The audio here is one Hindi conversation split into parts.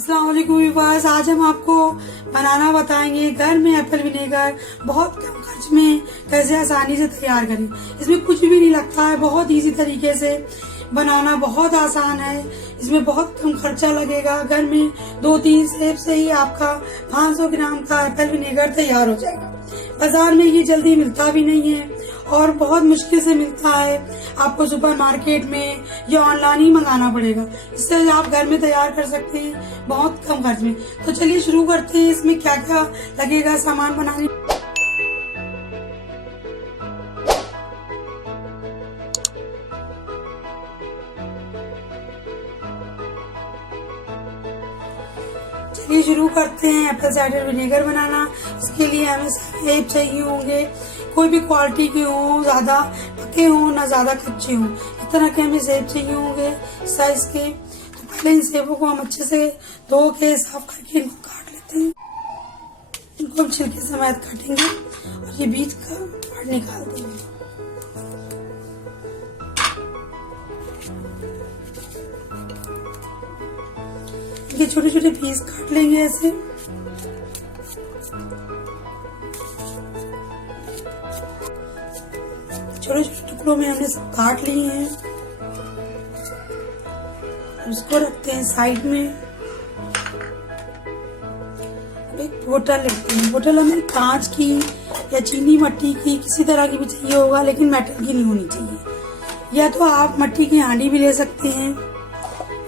अस्सलाम वालेकुम व्यूअर्स, आज हम आपको बनाना बताएंगे घर में एप्पल विनेगर बहुत कम खर्च में कैसे आसानी से तैयार करें। इसमें कुछ भी नहीं लगता है, बहुत इजी तरीके से बनाना बहुत आसान है। इसमें बहुत कम खर्चा लगेगा। घर में 2-3 सेब से ही आपका 500 ग्राम का एप्पल विनेगर तैयार हो जाएगा। बाजार में ये जल्दी मिलता भी नहीं है और बहुत मुश्किल से मिलता है। आपको सुपर मार्केट में या ऑनलाइन ही मंगाना पड़ेगा। इससे आप घर में तैयार कर सकते हैं बहुत कम खर्च में। तो चलिए शुरू करते हैं। इसमें क्या क्या लगेगा सामान बनाने। चलिए शुरू करते हैं एप्पल साइडर विनेगर बनाना। इसके लिए हमें सेब चाहिए होंगे, कोई भी क्वालिटी के हों, ज्यादा पके हों ना ज्यादा कच्चे हों। इस तरह के हमें सेब चाहिए होंगे साइज के। तो पहले इन सेबों को हम अच्छे से धो के साफ करके इनको काट लेते हैं। इनको हम छिलके समेत काटेंगे और ये बीज का पार्ट निकाल देंगे। इनके छोटे छोटे पीस काट लेंगे ऐसे। छोटे छोटे टुकड़ों में हमने सब काट लिए हैं। इसको रखते हैं साइड में। अब एक बोतल लेते हैं। बोतल हमें कांच की या चीनी मट्टी की किसी तरह की भी चाहिए होगा, लेकिन मेटल की नहीं होनी चाहिए। या तो आप मट्टी की हांडी भी ले सकते हैं,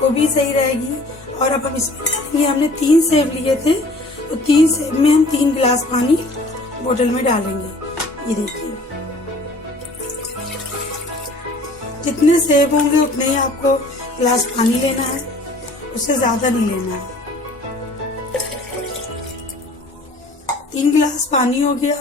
वो भी सही रहेगी। और अब हम इसमें डालेंगे, हमने 3 सेब लिए थे तो 3 सेब में हम 3 गिलास पानी बोतल में डालेंगे। ये देखिए, जितने सेब होंगे उतने ही आपको गिलास पानी लेना है, उससे ज्यादा नहीं लेना है। 3 गिलास पानी हो गया।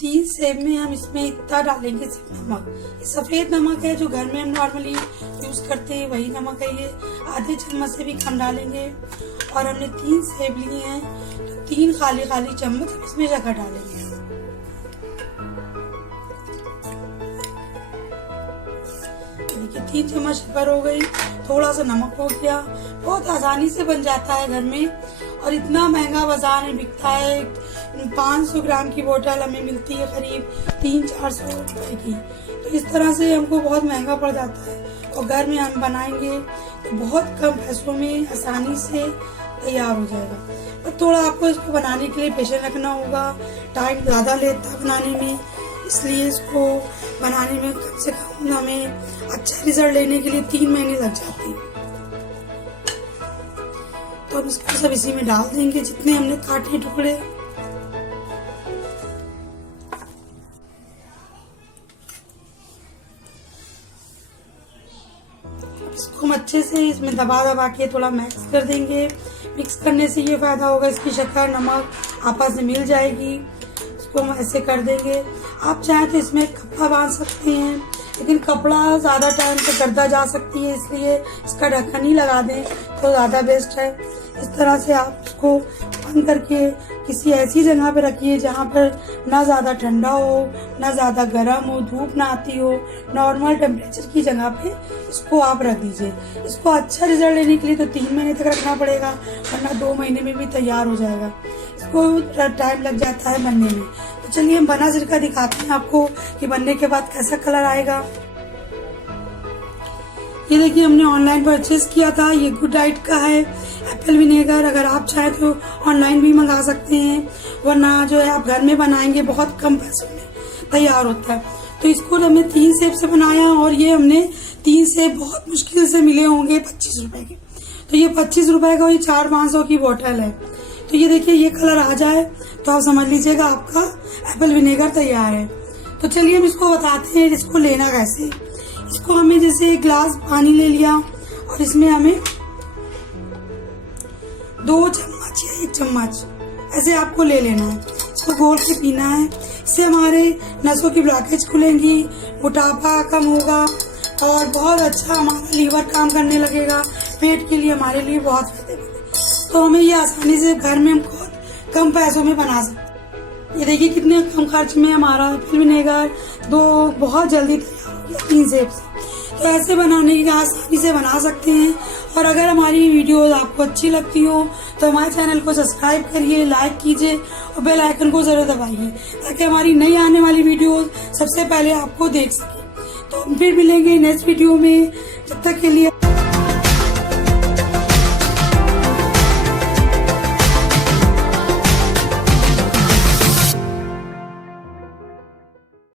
3 सेब में हम इसमें इतना डालेंगे सिर्फ नमक। ये सफेद नमक है जो घर में हम नॉर्मली यूज करते हैं, वही नमक है ये। आधे चम्मच से भी कम डालेंगे। और हमने 3 सेब लिए हैं तो 3 खाली खाली चम्मच हम इसमें शक्कर डालेंगे। देखिए 3 चम्मच शक्कर हो गई, थोड़ा सा नमक हो गया। बहुत आसानी से बन जाता है घर में और इतना महंगा बाजार में बिकता है। 500 ग्राम की बोतल हमें मिलती है करीब 300-400 रुपए की। तो इस तरह से हमको बहुत महंगा पड़ जाता है और घर में हम बनाएंगे तो बहुत कम पैसों में आसानी से तैयार हो जाएगा। पर थोड़ा आपको इसको बनाने के लिए पेशेंस रखना होगा। टाइम ज़्यादा लेता है बनाने में, इसलिए इसको बनाने में कम से कम हमें अच्छा रिजल्ट लेने के लिए 3 महीने लग जाते हैं। तो हम इसको सब इसी में डाल देंगे जितने हमने काटे टुकड़े। इसको हम अच्छे से इसमें दबा दबा के थोड़ा मिक्स कर देंगे। मिक्स करने से ये फायदा होगा, इसकी शक्कर नमक आपस में मिल जाएगी। इसको हम ऐसे कर देंगे। आप चाहें तो इसमें कपड़ा बांध सकते हैं, लेकिन कपड़ा ज्यादा टाइम तक गर्दा जा सकती है, इसलिए इसका ढक्कन ही लगा दें तो ज्यादा बेस्ट है। इस तरह से आप इसको बंद करके किसी ऐसी जगह पे रखिए जहाँ पर ना ज्यादा ठंडा हो ना ज्यादा गर्म हो, धूप ना आती हो, नॉर्मल टेम्परेचर की जगह पे इसको आप रख दीजिए। इसको अच्छा रिजल्ट लेने के लिए तो 3 महीने तक रखना पड़ेगा, वरना 2 महीने में भी तैयार हो जाएगा। इसको टाइम लग जाता है बनने में। तो चलिए हम बना सिरका दिखाते हैं आपको कि बनने के बाद कैसा कलर आएगा। ये देखिए, हमने ऑनलाइन परचेज किया था। ये गुड डाइट का है एप्पल विनेगर। अगर आप चाहे तो ऑनलाइन भी मंगा सकते हैं, वरना जो है आप घर में बनाएंगे बहुत कम पैसों में तैयार होता है। तो इसको हमने 3 सेब से बनाया और ये हमने 3 सेब बहुत मुश्किल से मिले होंगे 25 रुपए के। तो ये 25 रुपए का ये 400-500 की बोतल है। तो ये देखिए, ये कलर आ जाए तो आप समझ लीजिएगा आपका एप्पल विनेगर तैयार है। तो चलिए हम इसको बताते हैं इसको लेना कैसे। इसको हमें जैसे 1 गिलास पानी ले लिया और इसमें हमें 2 चम्मच या 1 चम्मच ऐसे आपको ले लेना है। इसको घोल के पीना है। इससे हमारे नसों की ब्लॉकेज खुलेंगी, मोटापा कम होगा और बहुत अच्छा हमारा लीवर काम करने लगेगा। पेट के लिए हमारे लिए बहुत फायदेमंद है। तो हमें ये आसानी से घर में हम बहुत कम पैसों में बना सकते हैं। ये देखिए कितने कम खर्च में हमारा एप्पल विनेगर बहुत जल्दी तैयार हो गया 3 सेब से। तो ऐसे बनाने की आसानी से बना सकते हैं। और अगर हमारी वीडियोस आपको अच्छी लगती हो तो हमारे चैनल को सब्सक्राइब करिए, लाइक कीजिए और बेल आइकन को जरूर दबाइए ताकि हमारी नई आने वाली वीडियोस सबसे पहले आपको देख सके। तो हम फिर मिलेंगे नेक्स्ट वीडियो में, जब तक के लिए